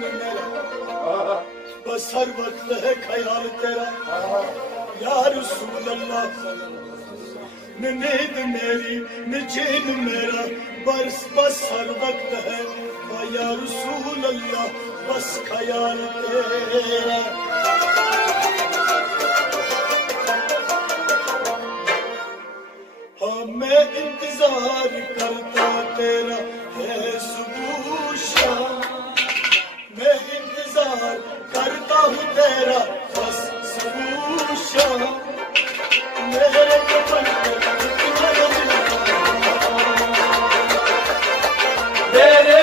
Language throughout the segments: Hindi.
हुसैन मेरा बस हर वक्त है ख्याल तेरा या रसूल अल्लाह नींद मेरी निचैन मेरा बस हर वक्त है या रसूल अल्लाह बस ख्याल तेरा हाँ मैं इंतजार करता तेरा है सुबह शाम मैं इंतजार करता हूँ तेरा बस सुबह शाम मेरे कफन मेरे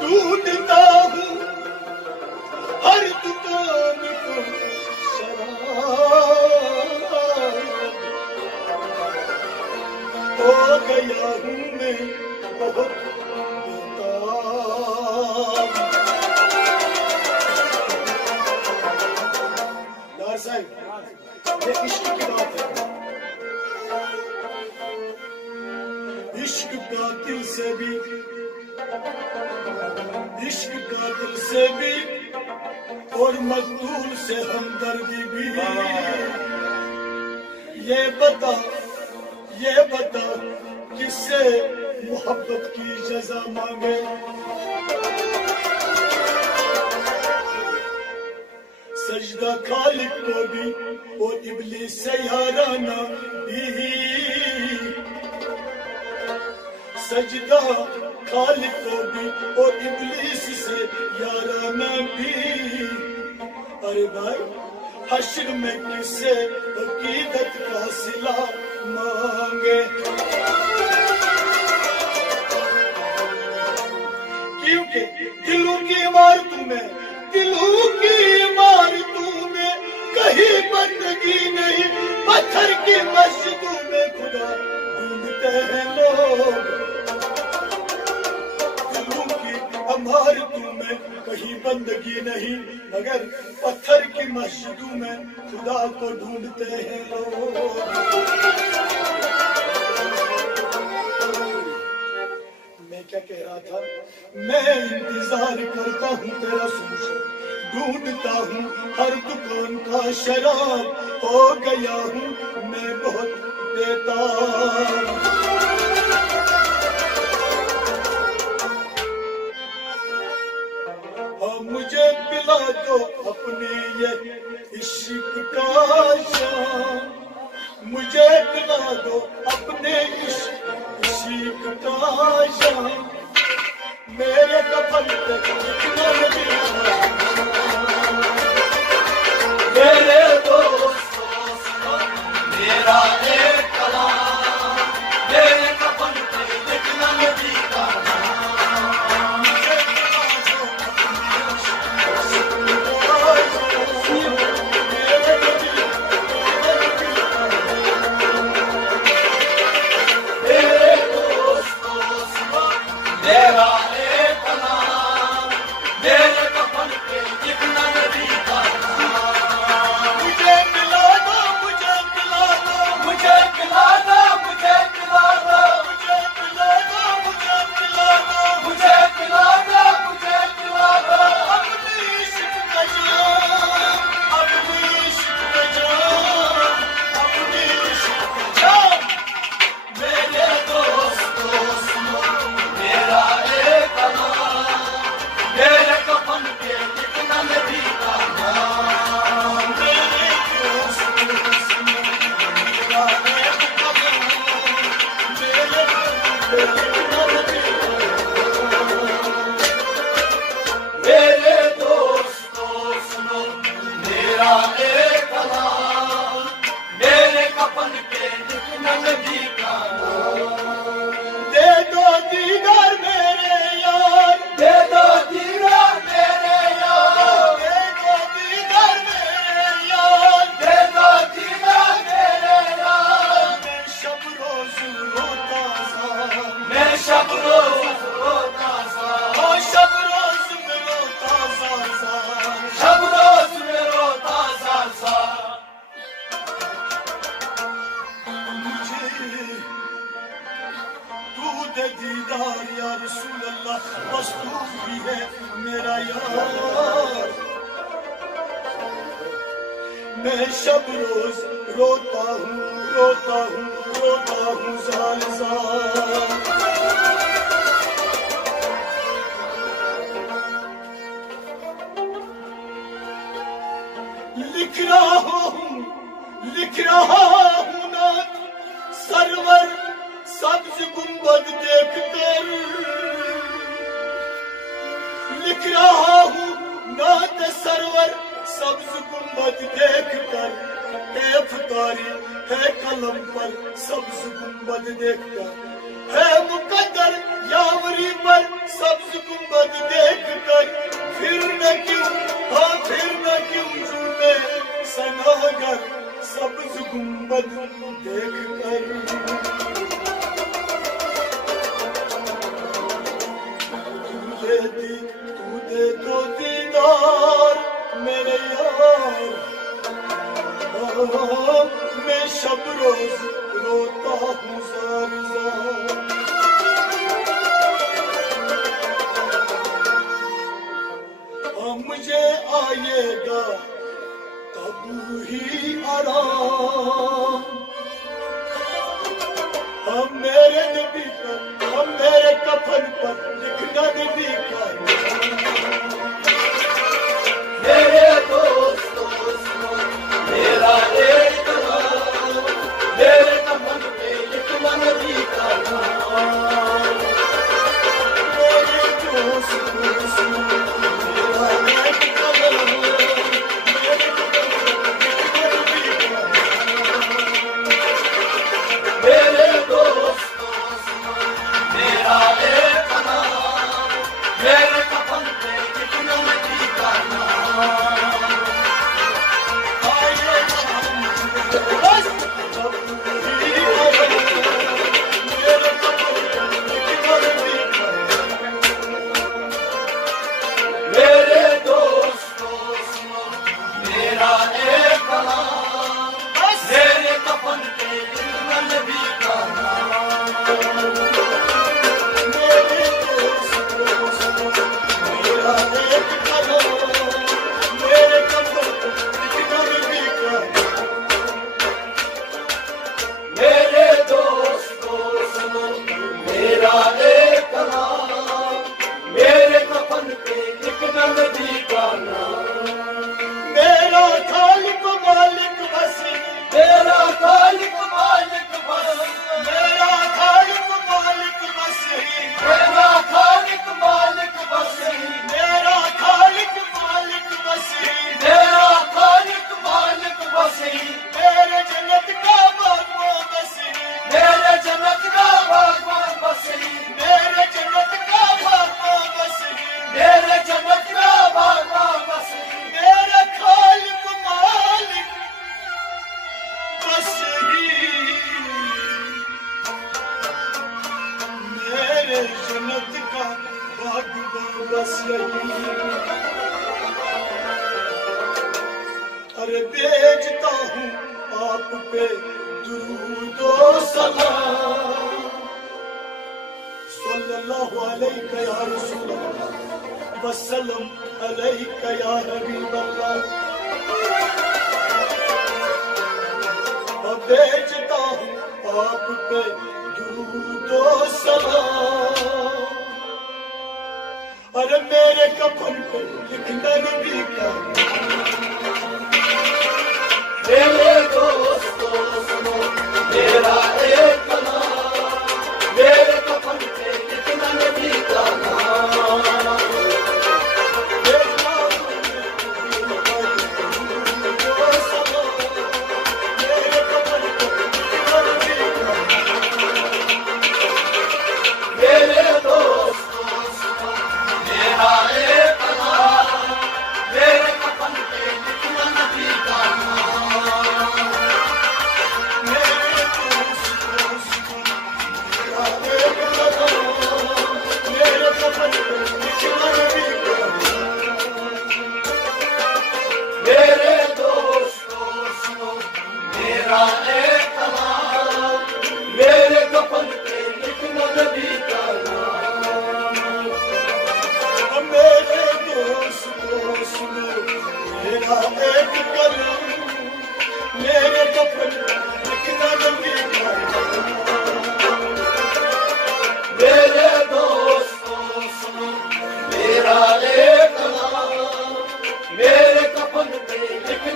ढूंढता हूँ हर दुकान को हो गया हूँ मैं बहुत बेताब साहब ये इश्क की बात है इश्क कातिल से भी इश्क कातिल से भी और मजदूर से हमदर्दी भी ये बता किससे मोहब्बत की जज़ा मांगे सजदा खालिक को भी और इब्लीस से याराना भी सजदा खालिक को भी और इब्लीस से याराना भी अरे भाई हश्र में किससे अकीदत का सिला मांगे क्योंकि दिलों की इमारतों में कहीं बंदगी नहीं पत्थर की मस्जिदों में खुदा ढूंढते हैं लोग इमारतों में कहीं बंदगी नहीं मगर पत्थर की मस्जिदों में खुदा को ढूंढते हैं लोग मैं क्या कह रहा था मैं इंतजार करता हूँ तेरा सूरज ढूंढता हूँ हर दुकान का शराब हो गया हूँ मैं बहुत बेताब मुझे पिला दो अपने ये इश्क का शाम मुझे पिला दो अपने इश्क का शाम मेरे कफन पे इतना मेरे दोस्तों मेरा एक कलाम मेरे कफन पे इतना नबी का मैं शब रोज रोता हूँ रोता हूँ रोता हूँ ज़ाल ज़ाल। लिख रहा हूँ नात सरवर सब्ज गुंबद देखकर। लिख रहा हूँ नात सरवर सब्ज गुंबद देखकर। कैफतारी है कलम पर सब्ज गुंबद देखकर। है मुकद्दर यावरी पर सब्ज गुंबद देखकर। फिर न क्यों हाँ फिर न क्यों झूमे सनागर सब्ज गुंबद देखकर। तू दे दो दीदार मेरे यार। मैं शब रोज रोता हूँ ज़ार ज़ार। मुझे आएगा तब ही आराम। हम मेरे नबी पर हम मेरे कफन पर लिखना नबी का। मेरे दोस्तों सुनो मेरा एक नाम। मेरे कफन पे लिखना नबी का नाम। मेरे दोस्तों सुनो अरे भेजता हूँ आप पे दुरूद ओ सलाम। सल्लल्लाहु अलैहि या रसूल अल्लाह वसल्लम अलैका या हबीब अल्लाह। भेजता हूँ आप पे दुरूद ओ सलाम। अरे मेरे कफन पे लिखना नबी का। मेरे दोस्तों सुनो मेरा एक नाम। मेरे कफन पे लिखना नबी का नाम। मेरे दोस्तों सुनो मेरा एक नाम। मेरे कफन पे लिखना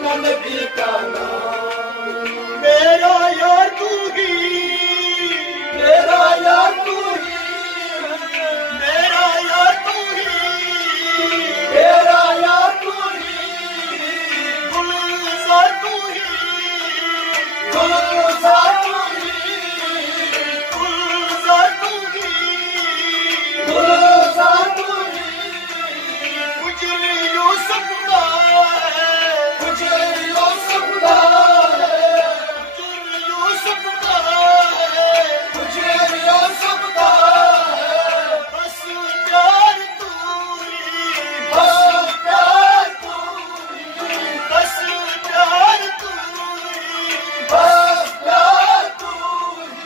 लिखना नबी का नाम। मेरा यार तू ही, मेरा यार तू ही, मेरा यार तू ही, मेरा यार तू ही, गुलजार तू ही, गुलजार तू ही, गुलजार तू ही, गुलजार तू ही, उजली यूसुफ का है, मुझे यूसुफ का है, उजली यूसुफ का है, मुझे यूसुफ का है, बस प्यार तू ही, बस प्यार तू ही, बस प्यार तू ही, बस प्यार तू ही,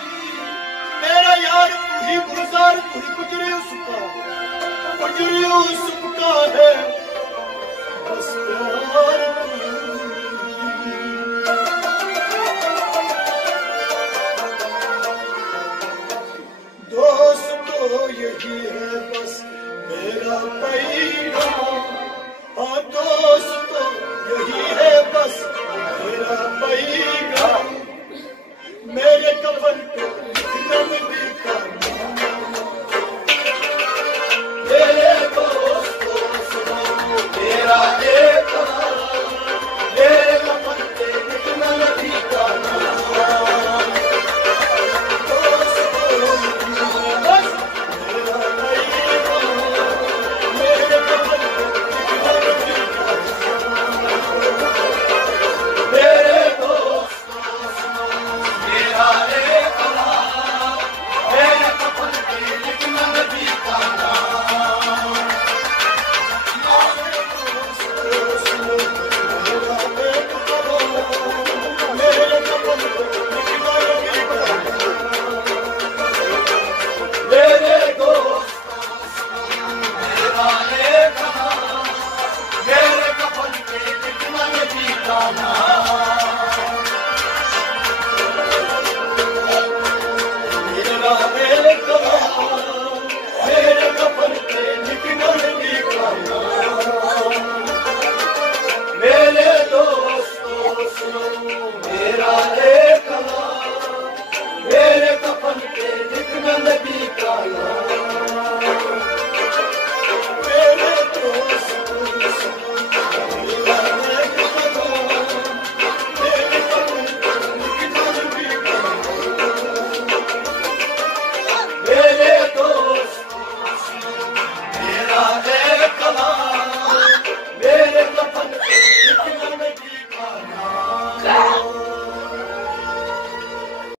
मेरा यार तू ही, गुलजार तू ही, गुजरी उसका, गुजरी उसका है, बस प्यार तू ही। दोस्त तो यही है बस मेरा पैगाम, हाँ दोस्त तो यही है बस मेरा पैगाम, मेरे कफन पे लिखना नबी का नाम। मेरे दोस्तों सुनो मेरा एक नाम, मेरे कफन पे लिखना नबी का नाम। दोस्त तो यही है बस मेरा पैगाम, मेरे कफन पे लिखना नबी का नाम। मेरे दोस्तों सुनो मेरा एक नाम, मेरे कफन पे लिखना नबी का नाम। मेरे कफन पे लिखना नबी का नाम। मेरे दोस्तों सुनो मेरा एक नाम, मेरे कफन पे लिखना नबी का नाम।